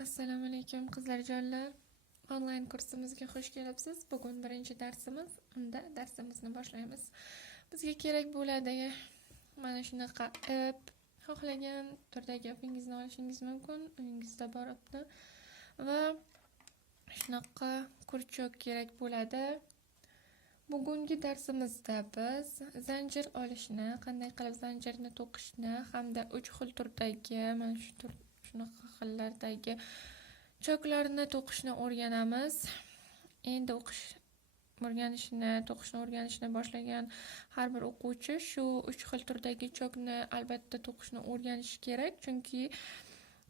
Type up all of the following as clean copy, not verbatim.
Assalomu alaykum qizlarjonlar. Onlayn kursimizga xush kelibsiz. Bugun birinchi darsimiz. Unda darsimizni boshlaymiz. Bizga kerak bo'ladi mana shunaqa ip, xohlagan turdagi ipingizni olishingiz mumkin. Uyingizda bor ipni va shunaqa kurchok kerak bo'ladi. Bugungi darsimizda biz zanjir olishni, qanday qilib zanjirni to'qishni hamda 3 xil turdagi mana shu shunaqa xillardagi choklarni to'qishni o'rganamiz. Endi to'qishni o'rganishni boshlagan har bir o'quvchi shu 3 xil turdagi chokni albatta to'qishni o'rganishi kerak, chunki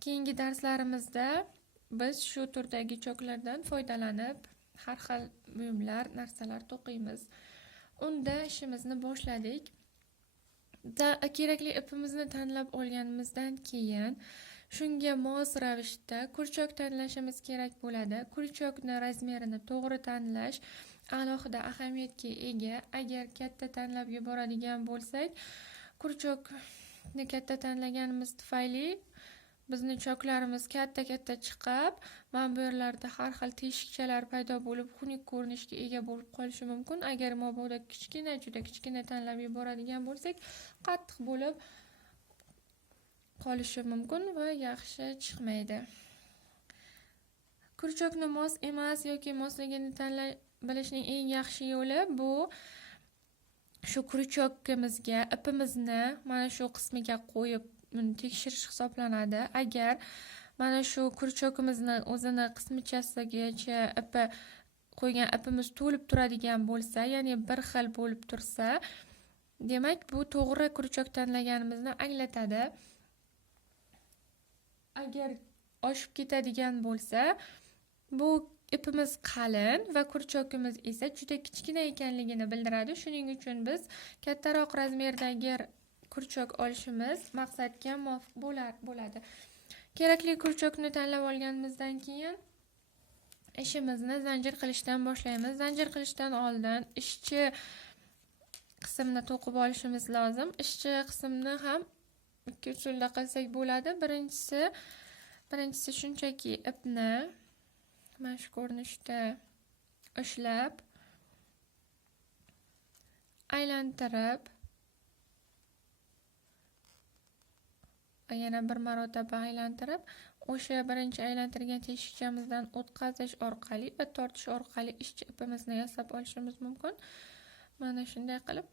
keyingi darslarimizda biz shu turdagi choklardan foydalanib har xil buyumlar, narsalar to'qiymiz. Unda ishimizni boshladik. Kerakli ipimizni tanlab olganimizdan keyin shunga mos ravishda kurchok tanlashimiz kerak bo'ladi. Kurchokni razmerini to'g'ri tanlash alohida ahamiyatga ega. Agar katta tanlab yuboradigan bo'lsak, kurchokni katta tanlaganimiz tufayli bizni choklarimiz katta chiqib, mana bu yerlarda har xil teshikchalar paydo bo'lib, xunuk ko'rinishga ega bo'lib qolishi mumkin. Agar mabodo juda kichkina tanlab yuboradigan bo'lsak, qattiq bo'lib qolishi mumkin va yaxshi chiqmaydi. Kurchokni mos emas yoki mosligini tanlab bilishning eng yaxshi yo'li bu shu kurchokimizga ipimizni mana shu qismiga qo'yib tekshirish hisoblanadi. Agar mana shu kurchokimizni o'zini qismichasigacha qo'ygan ipimiz to'lib turadigan bo'lsa, ya'ni bir xil bo'lib tursa, demak bu to'g'ri kurchok tanlaganimizni anglatadi. Agar oshib ketadigan bo'lsa, bu ipimiz qalin va kurchokimiz esa juda kichkina ekanligini bildiradi. Shuning uchun biz kattaroq razmerdagi kurchok olishimiz maqsadga muvofiq bo'ladi. Kerakli kurchokni tanlab olganimizdan keyin ishimizni zanjir qilishdan boshlaymiz. Zanjir qilishdan oldin ishchi qismni to'qib olishimiz lozim. Ishchi qismni ham ikki usulda qilsak bo'ladi. Birinchisi shunchaki ipni mana shu ko'rinishda ushlab, aylantirib, yana bir marotaba aylantirib, o'sha birinchi aylantirgan teshikchamizdan o'tkazish orqali va tortish orqali ishchi ipimizni yasab olishimiz mumkin. Mana shunday qilib,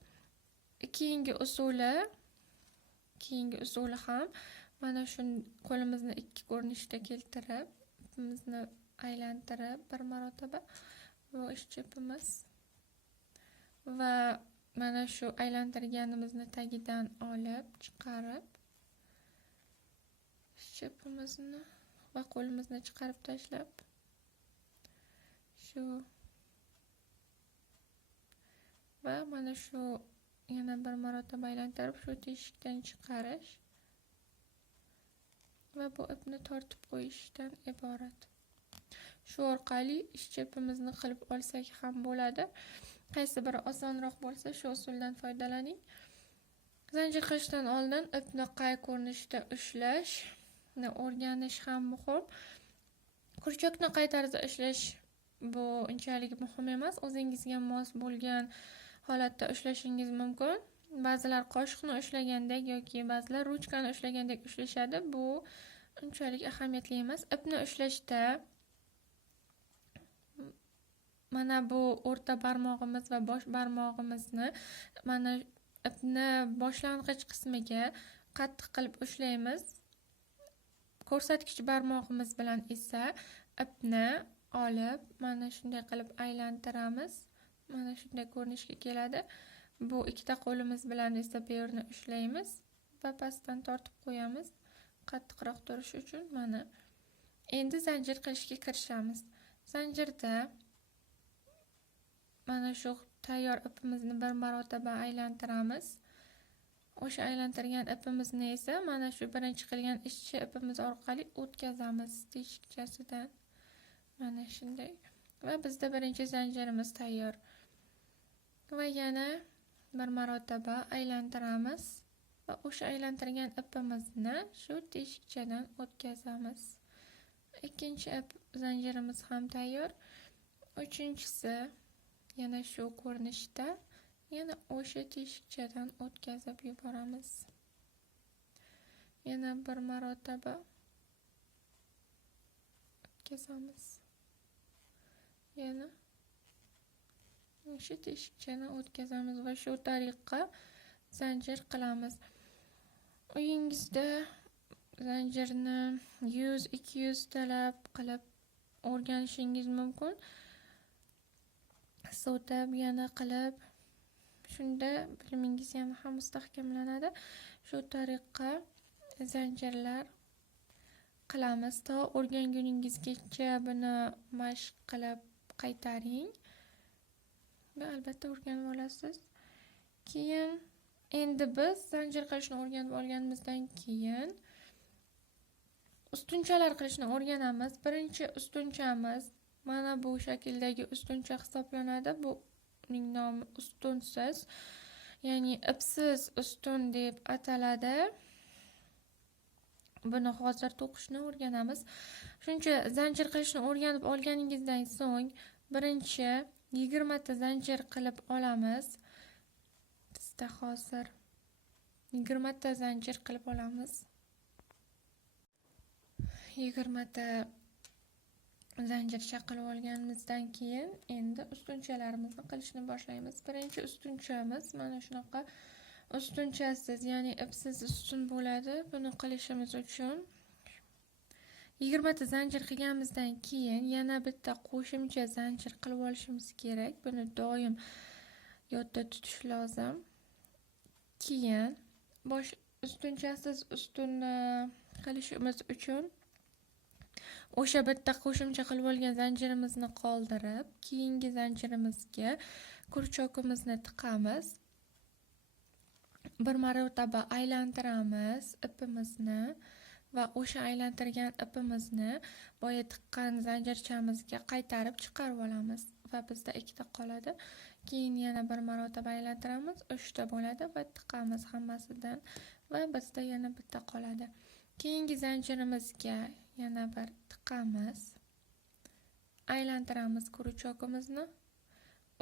keyingi usuli ham mana shu qo'limizni ikki ko'rinishda keltirib, ipimizni aylantirib bir marotaba bu ishchi ipimiz va mana shu aylantirganimizni tagidan olib chiqarib ishchi ipimizni va qo'limizni chiqarib tashlab shu va mana shu yana bir marotaba aylantirib shu teshikdan chiqarish va bu ipni tortib qo'yishdan iborat. Shu orqali ishchi ipimizni qilib olsak ham bo'ladi. Qaysi biri osonroq bo'lsa, shu usuldan foydalaning. Zanjir qilishdan oldin ipni qay ko'rinishda ushlashni o'rganish ham muhim. Kurchokni qay tarzda ushlash bu unchalik muhim emas. O'zingizga mos bo'lgan holatda ushlashingiz mumkin. Ba'zilar qoshiqni ushlagandek yoki ba'zilar ruchkani ushlagandek ushlashadi. Bu unchalik ahamiyatli emas. Ipni ushlashda mana bu o'rta barmog'imiz va bosh barmog'imizni mana ipni boshlang'ich qismiga qattiq qilib ushlaymiz. Ko'rsatkich barmog'imiz bilan esa ipni olib mana shunday qilib aylantiramiz. Mana shunday ko'rinishga keladi. Bu ikkita qo'limiz bilan esa bu yerni ushlaymiz va pastdan tortib qo'yamiz. Qattiqroq turishi uchun mana. Endi zanjir qilishga kirishamiz. Zanjirda mana shu tayyor ipimizni bir marotaba aylantiramiz. O'sha aylantirgan ipimizni esa mana shu birinchi qilgan ishchi ipimiz orqali o'tkazamiz teshikchasidan. Mana shunday. Va bizda birinchi zanjirimiz tayyor. Va yana bir marotaba aylantiramiz va o'sha aylantirgan ipimizni shu teshikchadan o'tkazamiz. Ikkinchi ip zanjirimiz ham tayyor. Uchinchisi yana shu ko'rinishda yana o'sha teshikchadan o'tkazib yuboramiz. Yana bir marotaba o'tkazamiz. Yana o'sha teshikchani o'tkazamiz va shu tariqa zanjir qilamiz. Uyingizda zanjirni 100-200 talab qilib o'rganishingiz mumkin. So'tab yana qilib, shunda bilimingiz ham mustahkamlanadi. Shu tariqa zanjirlar qilamiz. To o'rganguningizgacha buni mashq qilib qaytaring. Va albatta o'rganib olasiz. Keyin endi biz zanjir qilishni o'rganib olganimizdan keyin ustunchalar qilishni o'rganamiz. Birinchi ustunchamiz mana bu shakldagi ustuncha hisoblanadi. Buning nomi ustunsiz, ya'ni ipsiz ustun deb ataladi. Buni hozir to'qishni o'rganamiz. Shuncha zanjir qilishni o'rganib olganingizdan so'ng birinchi 20 ta zanjir qilib olamiz. Bizda hozir 20 ta zanjir qilib olamiz. 20 ta zanjir chaqilib olganimizdan keyin endi ustunchalarimizni qilishni boshlaymiz. Birinchi ustunchamiz mana shunaqa ustunchasiz, ya'ni ipsiz ustun bo'ladi. Buni qilishimiz uchun 20 ta zanjir qilganimizdan keyin yana bitta qo'shimcha zanjir qilib olishimiz kerak. Buni doim yodda tutish lozim. Keyin ustunchasiz ustunni qilishimiz uchun o'sha bitta qo'shimcha qilib olgan zanjirimizni qoldirib, keyingi zanjirimizga kurchokimizni tiqamiz. Bir marotaba aylantiramiz ipimizni va o'sha aylantirgan ipimizni boya tiqqan zanjirchamizga qaytarib chiqarib olamiz va bizda ikkita qoladi. Keyin yana bir marotaba aylantiramiz, 3 ta bo'ladi va tiqamiz hammasidan va bizda yana bitta qoladi. Keyingi zanjirimizga yana bir tiqamiz. Aylantiramiz kurchokimizni.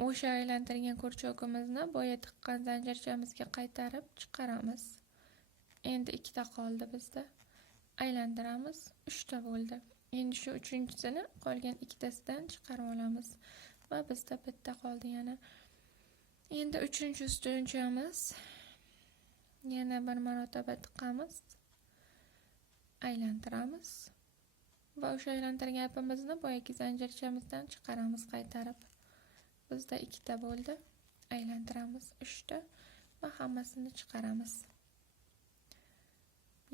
O'sha aylantirgan kurchokimizni boya tiqqan zanjirchamizga qaytarib chiqaramiz. Endi ikkita qoldi bizda. Aylantiramiz, 3 ta bo'ldi. Endi shu uchinchisini qolgan ikkitasidan chiqarib olamiz va bizda bitta qoldi yana. Endi uchinchi ustunchamiz. Yana bir marotaba tiqamiz. Aylantiramiz va o'sha aylantirgan ipimizni boyagi zanjirchamizdan chiqaramiz qaytarib. Bizda ikkita bo'ldi. Aylantiramiz, 3 ta va hammasini chiqaramiz.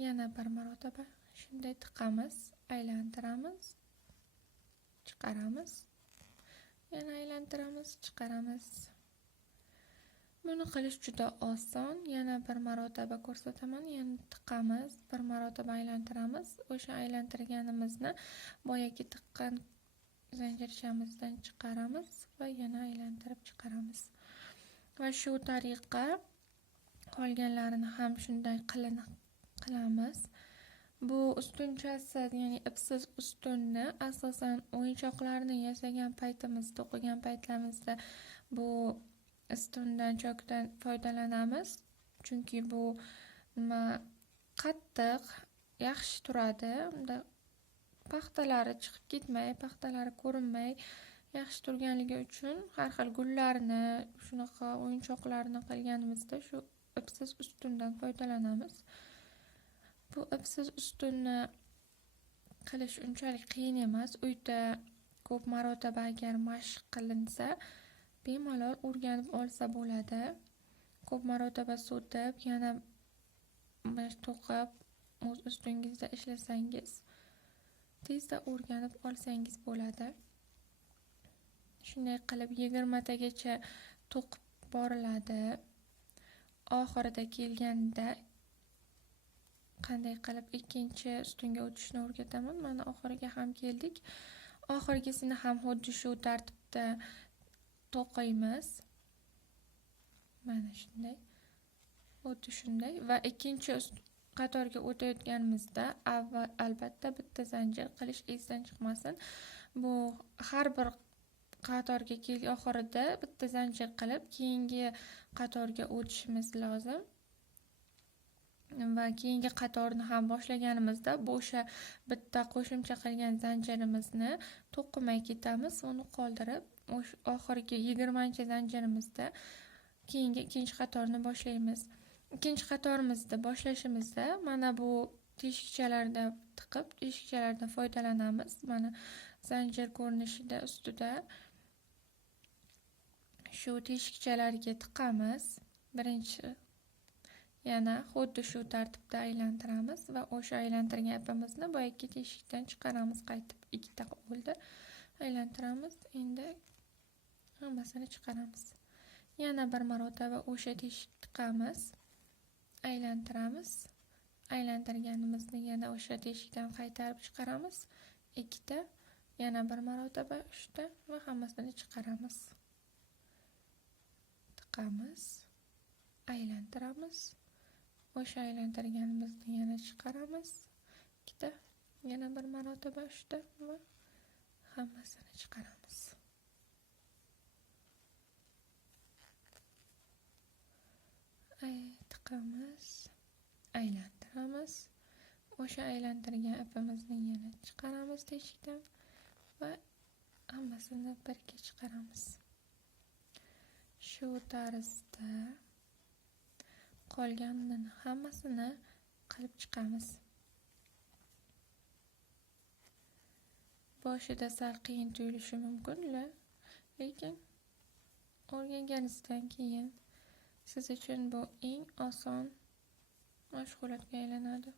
Yana bir marotaba shunday tiqamiz, aylantiramiz, chiqaramiz. Yana aylantiramiz, chiqaramiz. Buni qilish juda oson. Yana bir marotaba ko'rsataman. Yana tiqamiz, bir marotaba aylantiramiz. O'sha aylantirganimizni boyagi tiqqan zanjirchamizdan chiqaramiz va yana aylantirib chiqaramiz. Va shu tariqa qolganlarini ham shunday qilamiz. Bu ustunchasiz, ya'ni ipsiz ustunni asosan o'yinchoqlarni yasagan paytimizda, o'qigan paytlarimizda bu ustundan, chokdan foydalanamiz. Chunki bu qattiq, yaxshi turadi. Unda paxtalari chiqib ketmay, paxtalari ko'rinmay yaxshi turganligi uchun har xil gullarni, shunaqa o'yinchoqlarni qilganimizda shu ipsiz ustundan foydalanamiz. Bu ipsiz ustunni qilish unchalik qiyin emas. Uyda ko'p marotaba agar mashq qilinsa, bemalol o'rganib olsa bo'ladi. Ko'p marotaba so'tib, yana to'qib, o'z ustingizda ishlasangiz, tezda o'rganib olsangiz bo'ladi. Shunday qilib 20 tagacha to'qib boriladi. Oxirida kelganda qanday qilib ikkinchi ustunga o'tishni o'rgataman. Mana oxiriga ham keldik. Oxirgisini ham xuddi shu tartibda to'qiymiz. Mana shunday. Xuddi shunday va ikkinchi qatorga o'tayotganimizda albatta bitta zanjir qilish esdan chiqmasin. Bu har bir qatorga oxirida bitta zanjir qilib keyingi qatorga o'tishimiz lozim. Va keyingi qatorni ham boshlaganimizda o'sha bitta qo'shimcha qilgan zanjirimizni to'qimay ketamiz. Uni qoldirib, oxirgi 20-zanjirimizda keyingi ikkinchi qatorni boshlaymiz. Ikkinchi qatorimizni boshlashimizda mana bu teshikchalarda tiqib, teshikchalardan foydalanamiz. Mana zanjir ko'rinishida ustida shu teshikchalarga tiqamiz. Birinchi yana xuddi shu tartibda aylantiramiz va o'sha aylantirgan ipimizni boyagi teshikdan chiqaramiz. Qaytib ikkita bo'ldi. Aylantiramiz. Endi hammasini chiqaramiz. Yana bir marotaba o'sha teshik tiqamiz. Aylantiramiz. Aylantirganimizni yana o'sha teshikdan qaytarib chiqaramiz. Ikkita, yana bir marotaba 3ta va hammasini chiqaramiz. Tiqamiz. Aylantiramiz. O'sha aylantirganimizni yana chiqaramiz. Ikkita, yana bir marotaba 3ta va hammasini chiqaramiz. Tiqamiz, aylantiramiz. O'sha aylantirgan ipimizni yana chiqaramiz teshikdan va hammasini birga chiqaramiz. Shu tarzda qolganini hammasini qilib chiqamiz. Boshida sal qiyin tuyulishi mumkin, lekin o'rganganingizdan keyin siz uchun bu eng oson mashg'ulotga aylanadi.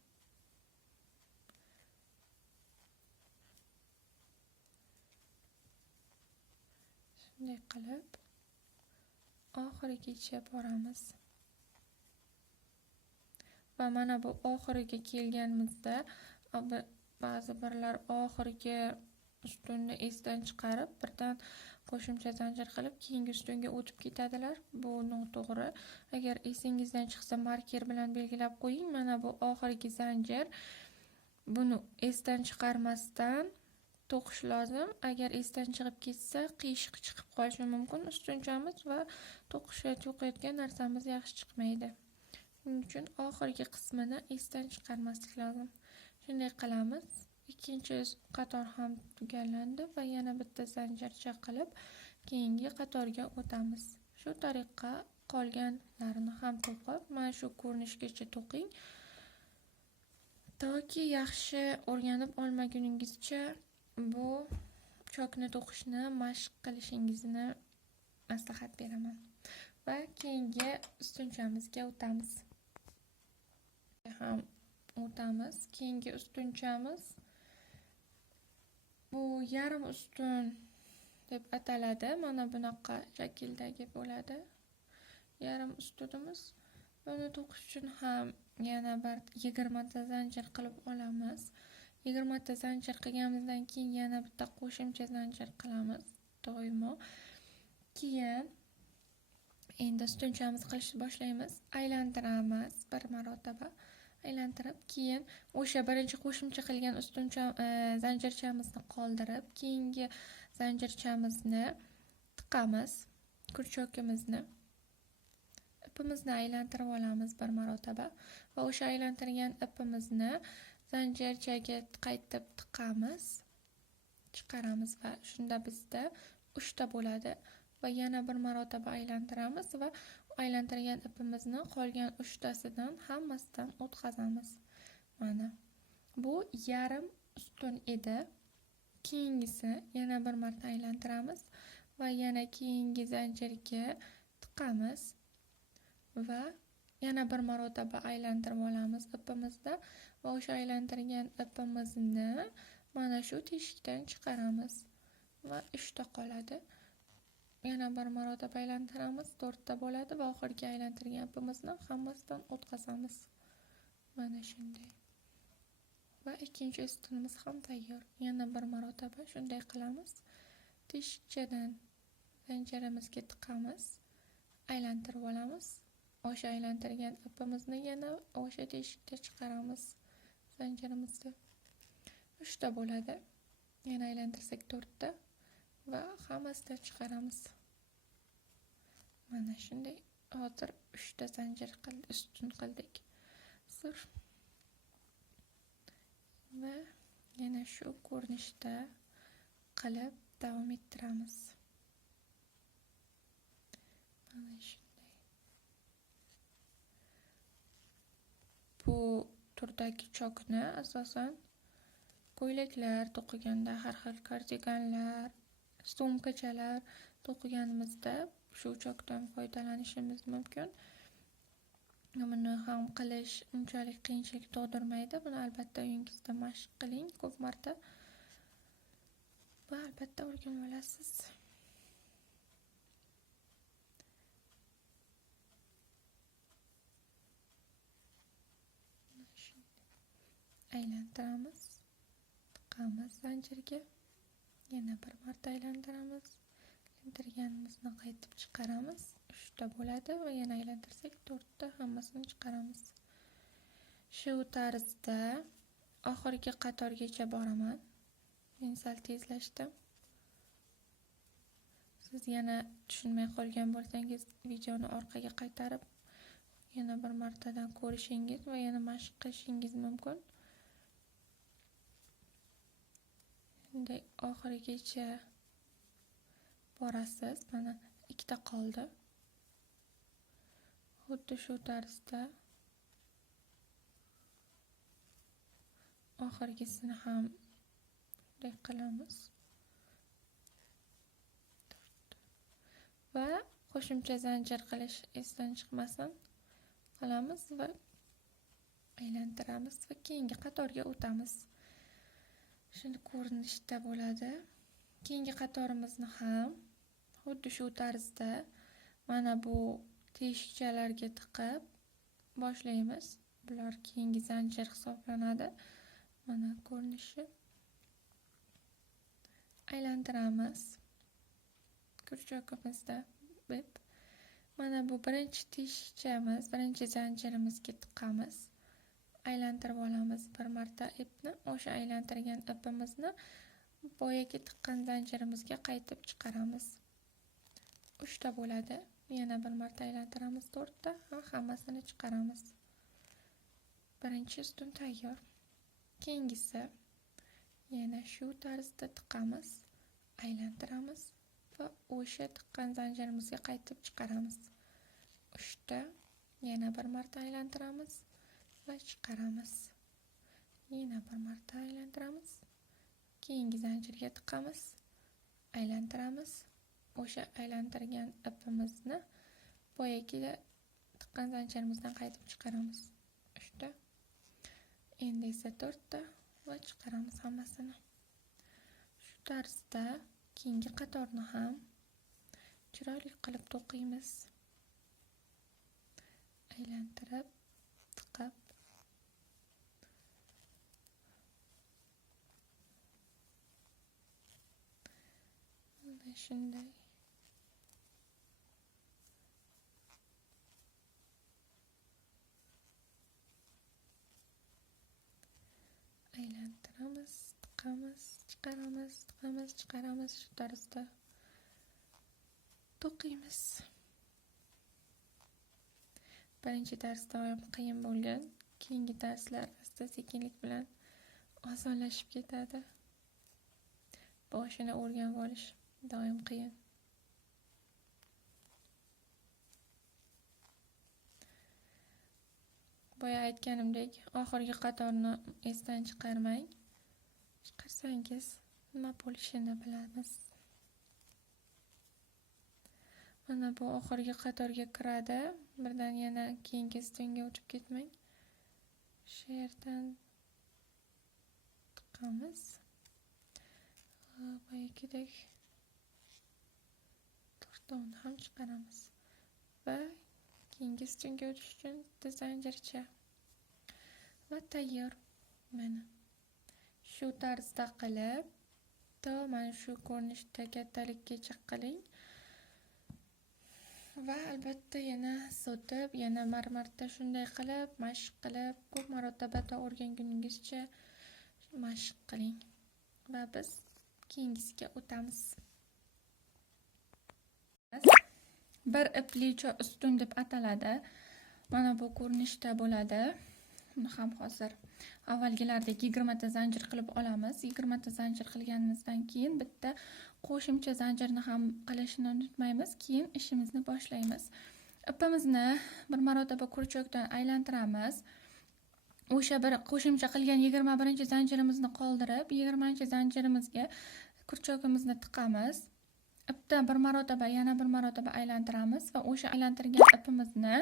Shunday qilib oxirigacha boramiz. Va mana bu oxiriga kelganimizda ba'zi birlar oxirgi ustunni esdan chiqarib, birdan qo'shimcha zanjir qilib keyingi ustunga o'tib ketadilar. Bu noto'g'ri. Agar esingizdan chiqsa, marker bilan belgilab qo'ying. Mana bu oxirgi zanjir. Buni esdan chiqarmasdan to'qish lozim. Agar esdan chiqib ketsa, qiyshiq chiqib qolishi mumkin ustunchamiz va to'qiyotgan narsamiz yaxshi chiqmaydi. Shuning uchun oxirgi qismini esdan chiqarmaslik lozim. Shunday qilamiz. Ikkinchi qator ham tugallandi va yana bitta zanjircha qilib keyingi qatorga o'tamiz. Shu tariqa qolganlarini ham to'qib, mana shu ko'rinishgacha to'qing. Toki yaxshi o'rganib olmaguningizcha bu chokni to'qishni mashq qilishingizni maslahat beraman. Va keyingi ustunchamizga o'tamiz. Keyingi ustunchamiz bu yarim ustun deb ataladi. Mana bunaqa shakldagi bo'ladi. Yarim ustunimiz. Buni to'qish uchun ham yana bir 20 ta zanjir qilib olamiz. 20 ta zanjir qilganimizdan keyin yana bitta qo'shimcha zanjir qilamiz doimo. Keyin endi ustunchamizni qilishni boshlaymiz. Aylantiramiz bir marotaba. Aylantirib, keyin o'sha birinchi qo'shimcha qilgan zanjirchamizni qoldirib, keyingi zanjirchamizni tiqamiz, kurchokimizni. Ipimizni aylantirib olamiz bir marotaba va o'sha aylantirgan ipimizni zanjirchaga qaytib tiqamiz, chiqaramiz va shunda bizda 3 ta bo'ladi va yana bir marotaba aylantiramiz va aylantirgan ipimizni qolgan 3 tasidan hammasidan o'tkazamiz. Mana bu yarim ustun edi. Keyingisi yana bir marta aylantiramiz va yana keyingi zanjirga tiqamiz va yana bir marotaba aylantirib olamiz ipimizda va o'sha aylantirgan ipimizni mana shu teshikdan chiqaramiz va 3 ta qoladi. Yana bir marotaba aylantiramiz, 4 ta bo'ladi va oxirgi aylantirgan ipimizni hammasidan o'tkazamiz. Mana shunday. Va ikkinchi ustunimiz ham tayyor. Yana bir marotaba shunday qilamiz. Teshikchadan zanjirimizga tiqamiz, aylantirib olamiz o'sha aylantirgan ipimizni yana o'sha teshikda chiqaramiz. Zanjirimizda 3 ta bo'ladi. Yana aylantirsak 4 ta va hammasidan chiqaramiz. Mana shunday hozir 3 ta zanjir ustun qildik. Va yana shu ko'rinishda qilib davom ettiramiz. Mana shunday. Bu turdagi chokni asosan ko'ylaklar to'qiganda, har xil kardiganlar, sumkachalar to'qiganimizda shu chokdan foydalanishimiz mumkin. Buni ham qilish unchalik qiyinchilik tug'dirmaydi. Buni albatta uyingizda mashq qiling ko'p marta. Va albatta o'rganib olasiz. Aylantiramiz, tiqamiz zanjirga, yana bir marta aylantiramiz, aylantirganimizni qaytib chiqaramiz. 3 ta bo'ladi va yana aylantirsak 4 ta, hammasini chiqaramiz. Shu tarzda oxirgi qatorgacha boraman. Men sal tezlashdim. Siz yana tushunmay qolgan bo'lsangiz, videoni orqaga qaytarib yana bir martadan ko'rishingiz va yana mashq qilishingiz mumkin. Shunday oxirigacha borasiz. Mana 2 ta qoldi. Xuddi shu tarzda oxirgisini ham bunday qilamiz. Va qo'shimcha zanjir qilish esdan chiqmasin. Qilamiz va aylantiramiz va keyingi qatorga o'tamiz. Shunday ko'rinishda bo'ladi. Keyingi qatorimizni ham xuddi shu tarzda mana bu teshikchalarga tiqib boshlaymiz. Bular keyingi zanjir hisoblanadi. Mana ko'rinishi. Aylantiramiz. Kurchogimizda mana bu birinchi teshikchamiz, birinchi zanjirimizga tiqamiz. Aylantirib olamiz bir marta ipni. O'sha aylantirgan ipimizni boyagi tiqqan zanjirimizga qaytib chiqaramiz. 3 ta bo'ladi. Yana bir marta aylantiramiz 4 ta va hammasini chiqaramiz. Birinchi ustun tayyor. Keyingisi yana shu tarzda tiqamiz, aylantiramiz va o'sha tiqqan zanjirimizga qaytib chiqaramiz. 3 ta, yana bir marta aylantiramiz va chiqaramiz. Yana bir marta aylantiramiz. Keyingi zanjirga tiqamiz, aylantiramiz. O'sha aylantirgan ipimizni boyagi tiqqan zanjirimizdan qaytib chiqaramiz. 3 ta. Endi esa 4 ta va chiqaramiz hammasini. Shu tarzda keyingi qatorni ham chiroyli qilib to'qiymiz. Aylantirib, tiqib. Mana shunday. Aylantiramiz, tiqamiz, chiqaramiz, tiqamiz, chiqaramiz. Shu tarzda to'qiymiz. Birinchi dars doim qiyin bo'lgan. Keyingi darslar asta-sekinlik bilan osonlashib ketadi. Boshini o'rganib olish doim qiyin. Boya aytganimdek, oxirgi qatorni esdan chiqarmang. Chiqarsangiz nima bo'lishini bilamiz. Mana bu oxirgi qatorga kiradi. Birdan yana keyingi ustunga o'tib ketmang. Shu yerdan tiqamiz. Boyagidek 4 tani ham chiqaramiz. Va keyingi ustunga o'tish uchun zanjircha. Va tayyor. Mana shu tarzda qilib, mana shu ko'rinishda kattalikgacha qiling. Va albatta yana sotib, yana marta shunday qilib, mashq qilib, ko'p marotaba o'rganguningizcha mashq qiling. Va biz keyingisiga o'tamiz. Bir ipli ustun deb ataladi. Mana bu ko'rinishda bo'ladi. Buni ham hozir avvalgilardek 20 ta zanjir qilib olamiz. 20 ta zanjir qilganimizdan keyin bitta qo'shimcha zanjirni ham qilishni unutmaymiz. Keyin ishimizni boshlaymiz. Ipimizni bir marotaba kurchokdan aylantiramiz. O'sha bir qo'shimcha qilgan 21 zanjirimizni qoldirib, 20 zanjirimizga kurchogimizni tiqamiz. Ipdan bir marotaba yana bir marotaba aylantiramiz va o'sha aylantirgan ipimizni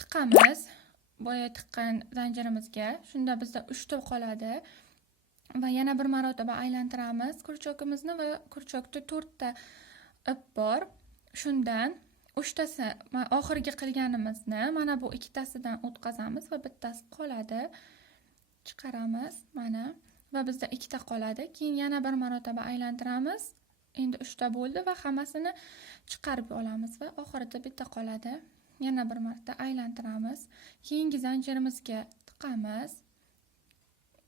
tiqamiz boya tiqqan zanjirimizga. Shunda bizda 3 ta qoladi va yana bir marotaba aylantiramiz kurchogimizni va kurchokda 4 ta ip bor. Shundan 3 tasi oxirgi qilganimizni mana bu ikkitasidan o'tkazamiz va bittasi qoladi. Chiqaramiz mana va bizda 2 ta qoladi. Keyin yana bir marotaba aylantiramiz. Endi 3 ta bo'ldi va hammasini chiqarib olamiz va oxirida bitta qoladi. Yana bir marta aylantiramiz. Keyingi zanjirimizga tiqamiz.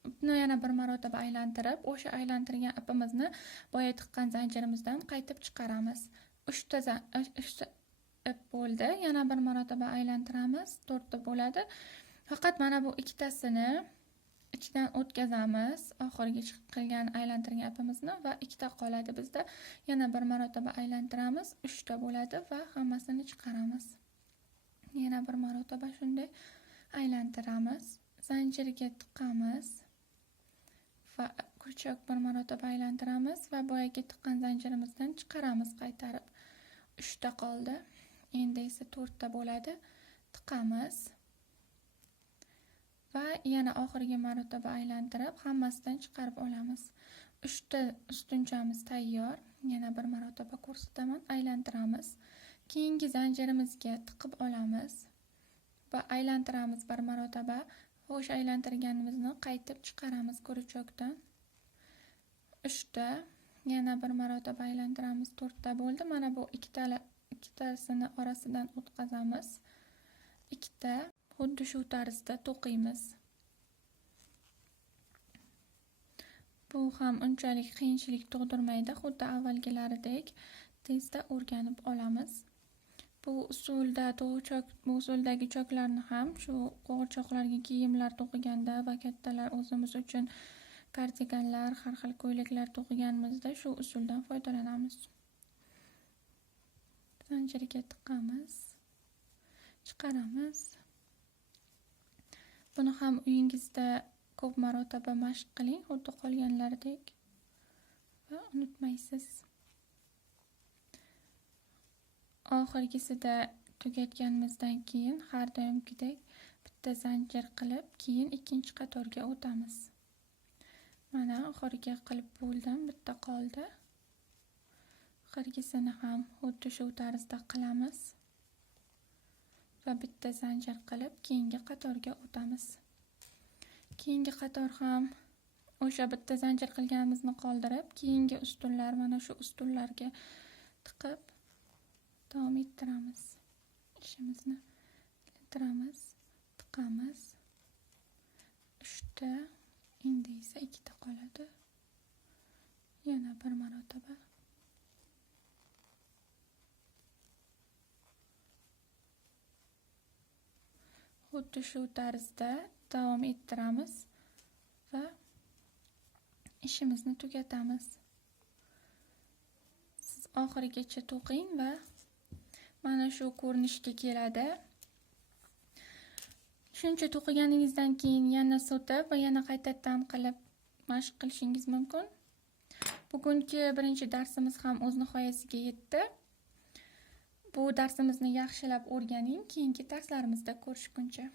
Ipni yana bir marotaba aylantirib, o'sha aylantirgan ipimizni boya tiqqan zanjirimizdan qaytib chiqaramiz. 3 ta ip bo'ldi. Yana bir marotaba aylantiramiz. 4 ta bo'ladi. Faqat mana bu ikkitasini ichidan o'tkazamiz. Oxirgi qilgan aylantirgan ipimizni va 2 ta qoladi bizda. Yana bir marotaba aylantiramiz. 3 ta bo'ladi va hammasini chiqaramiz. Yana bir marotaba shunday aylantiramiz. Zanjirga tiqamiz va kurchok bir marotaba aylantiramiz va boyagi tiqqan zanjirimizdan chiqaramiz qaytarib. 3 ta qoldi. Endi esa 4 ta bo'ladi. Tiqamiz va yana oxirgi marotaba aylantirib hammasidan chiqarib olamiz. 3 ta ustunchamiz tayyor. Yana bir marotaba ko'rsataman. Aylantiramiz. Keyingi zanjirimizga tiqib olamiz va aylantiramiz bir marotaba. O'sha aylantirganimizni qaytib chiqaramiz kurchokdan. 3 ta, yana bir marotaba aylantiramiz. 4 ta bo'ldi. Mana bu ikkitasini orasidan o'tkazamiz. 2 ta xuddi shu tarzda to'qiymiz. Bu ham unchalik qiyinchilik tug'dirmaydi, xuddi avvalgilaridek tezda o'rganib olamiz. Bu usuldagi choklarni ham shu qo'g'irchoqlarga kiyimlar to'qiganda va kattalar o'zimiz uchun kardiganlar, har xil ko'ylaklar to'qiganimizda shu usuldan foydalanamiz. Zanjirga tiqamiz, chiqaramiz. Buni ham uyingizda ko'p marotaba mashq qiling, xuddi qolganlaridek va unutmaysiz. Oxirgisida tugatganimizdan keyin har doimgidek bitta zanjir qilib, keyin ikkinchi qatorga o'tamiz. Mana oxirgi qilib bo'ldim, bitta qoldi. Oxirgisini ham xuddi shu tarzda qilamiz va bitta zanjir qilib, keyingi qatorga o'tamiz. Keyingi qator ham o'sha bitta zanjir qilganimizni qoldirib, keyingi ustunlar mana shu ustunlarga tiqib davom ettiramiz. Ishimizni ilintiramiz, tiqamiz. 3 ta, endi esa 2 ta qoladi. Yana bir marotaba. Xuddi shu tarzda davom ettiramiz va ishimizni tugatamiz. Siz oxirigacha to'qing va mana shu ko'rinishga keladi. Shuncha to'qiganingizdan keyin yana sotib va yana qaytadan qilib mashq qilishingiz mumkin. Bugungi birinchi darsimiz ham o'z nihoyasiga yetdi. Bu darsimizni yaxshilab o'rganing, keyingi darslarimizda ko'rishguncha.